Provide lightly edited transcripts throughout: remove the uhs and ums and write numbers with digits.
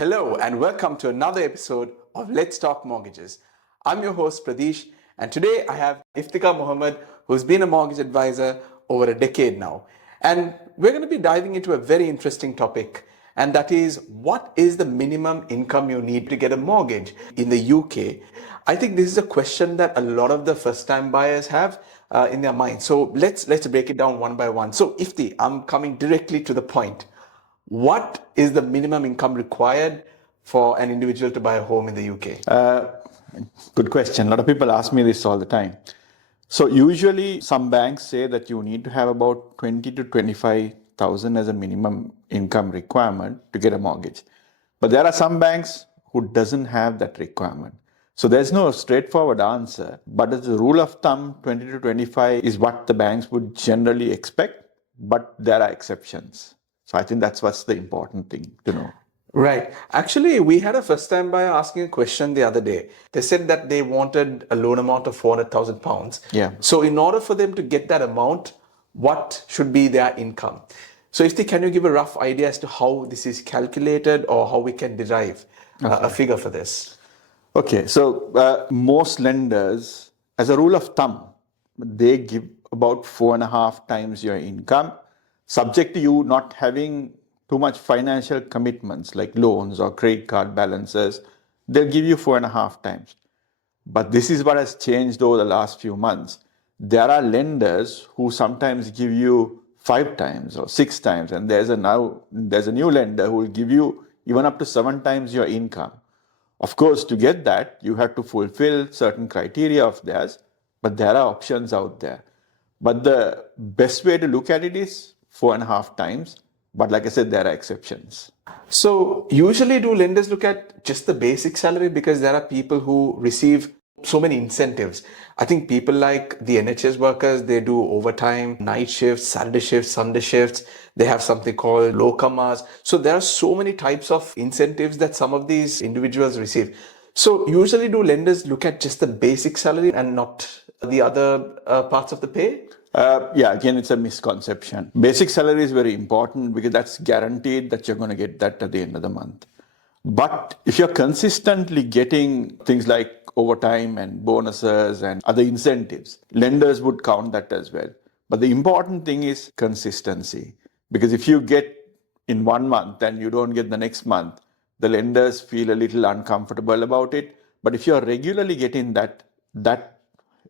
Hello and welcome to another episode of Let's Talk Mortgages. I'm your host Pradesh, and today I have Iftika Mohammed, who's been a mortgage advisor over a decade now. And we're going to be diving into a very interesting topic, and that is what is the minimum income you need to get a mortgage in the UK? I think this is a question that a lot of the first-time buyers have in their mind. So let's break it down one by one. So Ifti, I'm coming directly to the point. What is the minimum income required for an individual to buy a home in the UK? Good question. A lot of people ask me this all the time. So usually some banks say that you need to have about 20 to 25,000 as a minimum income requirement to get a mortgage. But there are some banks who doesn't have that requirement. So there's no straightforward answer, but as a rule of thumb, 20 to 25 is what the banks would generally expect, but there are exceptions. So I think that's what's the important thing to know. Right. Actually, we had a first-time buyer asking a question the other day. They said that they wanted a loan amount of £400,000. Yeah. So in order for them to get that amount, what should be their income? So Ifti, can you give a rough idea as to how this is calculated or how we can derive a figure for this? Okay, so most lenders, as a rule of thumb, they give about 4.5 times your income, subject to you not having too much financial commitments like loans or credit card balances. They'll give you 4.5 times. But this is what has changed over the last few months. There are lenders who sometimes give you 5 times or 6 times, and there's a new lender who will give you even up to 7 times your income. Of course, to get that, you have to fulfill certain criteria of theirs, but there are options out there. But the best way to look at it is 4.5 times. But like I said, there are exceptions. So usually do lenders look at just the basic salary, because there are people who receive so many incentives. I think people like the NHS workers, they do overtime, night shifts, Saturday shifts, Sunday shifts. They have something called locum hours. So there are so many types of incentives that some of these individuals receive. So usually do lenders look at just the basic salary and not the other parts of the pay? Again, it's a misconception. Basic salary is very important because that's guaranteed that you're going to get that at the end of the month. But if you're consistently getting things like overtime and bonuses and other incentives, lenders would count that as well. But the important thing is consistency. Because if you get in 1 month and you don't get the next month, the lenders feel a little uncomfortable about it. But if you're regularly getting that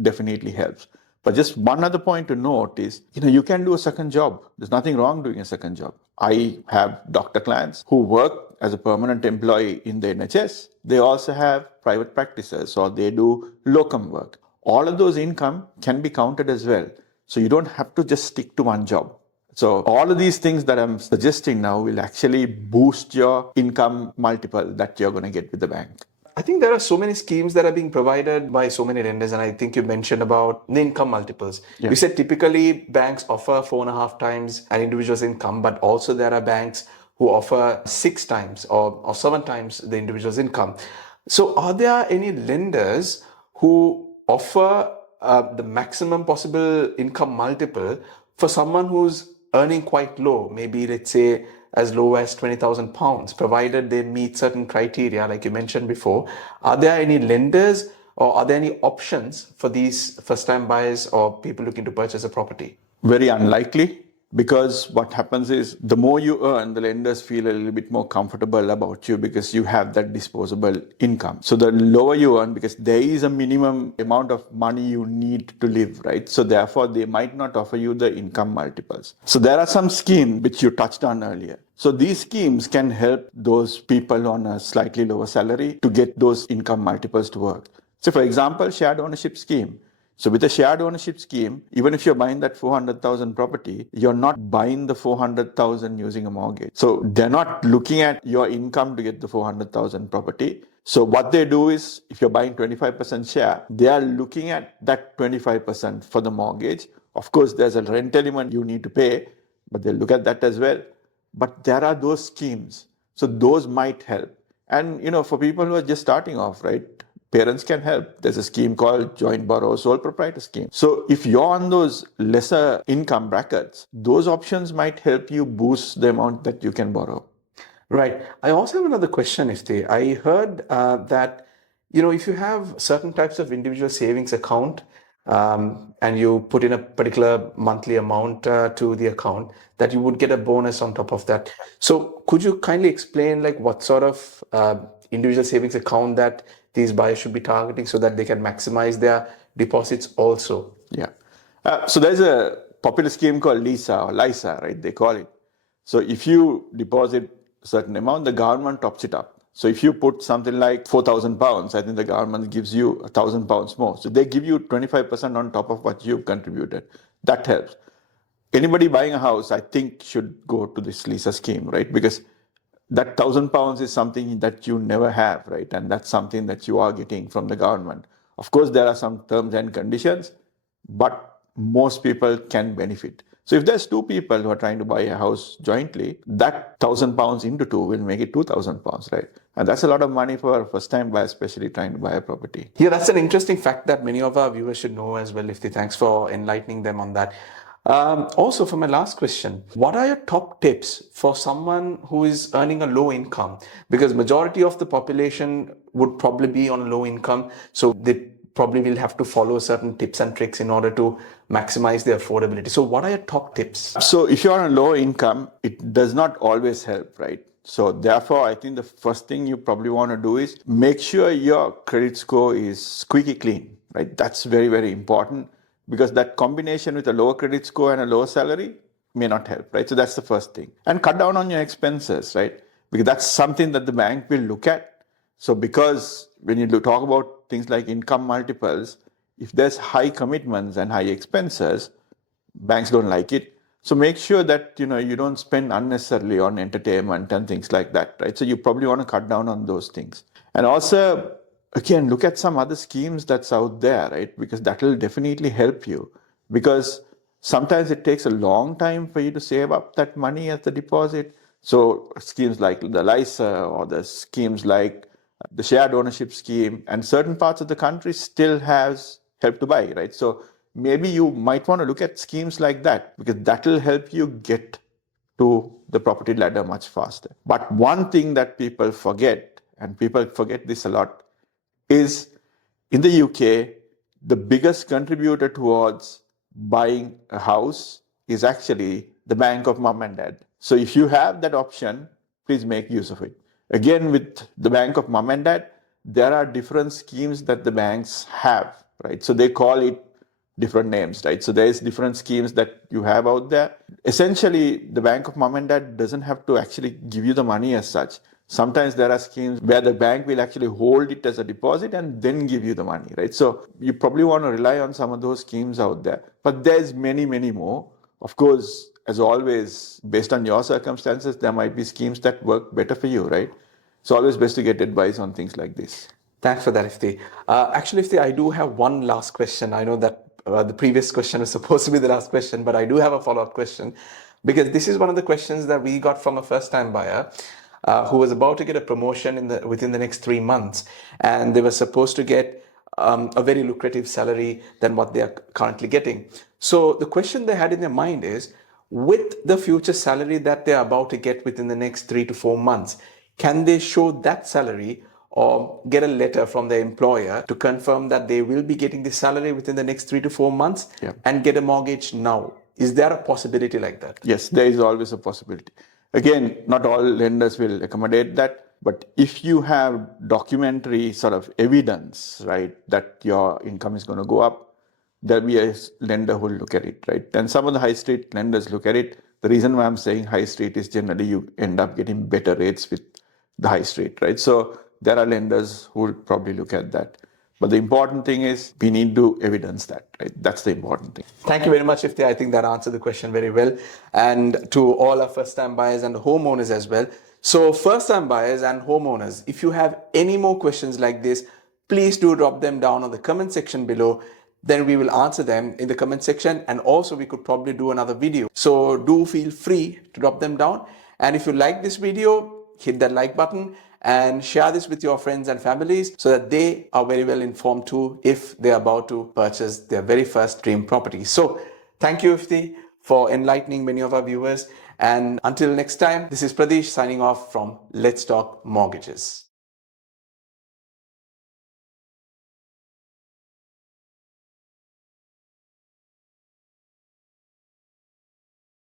definitely helps. But just one other point to note is, you can do a second job. There's nothing wrong doing a second job. I have doctor clients who work as a permanent employee in the NHS. They also have private practices or they do locum work. All of those income can be counted as well. So you don't have to just stick to one job. So all of these things that I'm suggesting now will actually boost your income multiple that you're going to get with the bank. I think there are so many schemes that are being provided by so many lenders, and I think you mentioned about the income multiples. Yeah. You said typically banks offer 4.5 times an individual's income, but also there are banks who offer 6 times or 7 times the individual's income. So are there any lenders who offer the maximum possible income multiple for someone who's earning quite low, maybe let's say as low as £20,000, provided they meet certain criteria, like you mentioned before? Are there any lenders or are there any options for these first-time buyers or people looking to purchase a property? Very unlikely, because what happens is the more you earn, the lenders feel a little bit more comfortable about you because you have that disposable income. So the lower you earn, because there is a minimum amount of money you need to live, right? So therefore, they might not offer you the income multiples. So there are some schemes which you touched on earlier. So these schemes can help those people on a slightly lower salary to get those income multiples to work. So for example, shared ownership scheme. So with a shared ownership scheme, even if you're buying that 400,000 property, you're not buying the 400,000 using a mortgage. So they're not looking at your income to get the 400,000 property. So what they do is, if you're buying 25% share, they are looking at that 25% for the mortgage. Of course, there's a rent element you need to pay, but they'll look at that as well. But there are those schemes. So those might help. And, for people who are just starting off, right? Parents can help. There's a scheme called Joint Borrower Sole Proprietor Scheme. So if you're on those lesser income brackets, those options might help you boost the amount that you can borrow. Right. I also have another question, Ifti. I heard that, if you have certain types of individual savings account and you put in a particular monthly amount to the account, that you would get a bonus on top of that. So could you kindly explain like what sort of individual savings account that these buyers should be targeting so that they can maximize their deposits also? Yeah. So there's a popular scheme called LISA or LISA, right? They call it. So if you deposit a certain amount, the government tops it up. So if you put something like £4,000, I think the government gives you £1,000 more. So they give you 25% on top of what you've contributed. That helps. Anybody buying a house, I think, should go to this LISA scheme, right? Because that £1,000 is something that you never have, right? And that's something that you are getting from the government. Of course, there are some terms and conditions, but most people can benefit. So if there's two people who are trying to buy a house jointly, that £1,000 into two will make it £2,000, right? And that's a lot of money for a first-time buyer, especially trying to buy a property. Yeah, that's an interesting fact that many of our viewers should know as well, Ifti. Thanks for enlightening them on that. Also, for my last question, what are your top tips for someone who is earning a low income? Because majority of the population would probably be on low income, so they probably will have to follow certain tips and tricks in order to maximize their affordability. So what are your top tips? So if you're on a low income, it does not always help, right? So therefore, I think the first thing you probably want to do is make sure your credit score is squeaky clean, right? That's very, very important because that combination with a lower credit score and a lower salary may not help, right? So that's the first thing. And cut down on your expenses, right? Because that's something that the bank will look at. So because when you talk about things like income multiples, if there's high commitments and high expenses, banks don't like it. So make sure that you don't spend unnecessarily on entertainment and things like that, right? So you probably want to cut down on those things. And also, again, look at some other schemes that's out there, right? Because that will definitely help you. Because sometimes it takes a long time for you to save up that money as the deposit. So schemes like the LISA or the schemes like the shared ownership scheme and certain parts of the country still has help to buy, right? So maybe you might want to look at schemes like that because that will help you get to the property ladder much faster. But one thing that people forget, and people forget this a lot, is in the UK, the biggest contributor towards buying a house is actually the bank of mom and dad. So if you have that option, please make use of it. Again, with the bank of mom and dad, there are different schemes that the banks have, right? So they call it different names, right? So there's different schemes that you have out there. Essentially, the bank of mom and dad doesn't have to actually give you the money as such. Sometimes there are schemes where the bank will actually hold it as a deposit and then give you the money, right? So you probably want to rely on some of those schemes out there. But there's many, many more. Of course, as always, based on your circumstances, there might be schemes that work better for you, right? It's always best to get advice on things like this. Thanks for that, Ifti. Actually, Ifti, I do have one last question. I know that the previous question was supposed to be the last question, but I do have a follow-up question because this is one of the questions that we got from a first-time buyer who was about to get a promotion within the next 3 months, and they were supposed to get a very lucrative salary than what they are currently getting. So the question they had in their mind is, with the future salary that they are about to get within the next 3 to 4 months, can they show that salary or get a letter from their employer to confirm that they will be getting the salary within the next 3 to 4 months and get a mortgage now? Is there a possibility like that? Yes, there is always a possibility. Again, not all lenders will accommodate that, but if you have documentary sort of evidence, right, that your income is going to go up, there'll be a lender who will look at it, right? And some of the high street lenders look at it. The reason why I'm saying high street is generally you end up getting better rates with the high street, right? So there are lenders who will probably look at that. But the important thing is we need to evidence that, right? That's the important thing. Thank you very much, Ifti. I think that answered the question very well. And to all our first-time buyers and homeowners as well. So first-time buyers and homeowners, if you have any more questions like this, please do drop them down on the comment section below. Then we will answer them in the comment section, and also we could probably do another video. So do feel free to drop them down. And if you like this video, hit that like button and share this with your friends and families so that they are very well informed too if they're about to purchase their very first dream property. So thank you, Ifti, for enlightening many of our viewers. And until next time, this is Pradesh signing off from Let's Talk Mortgages.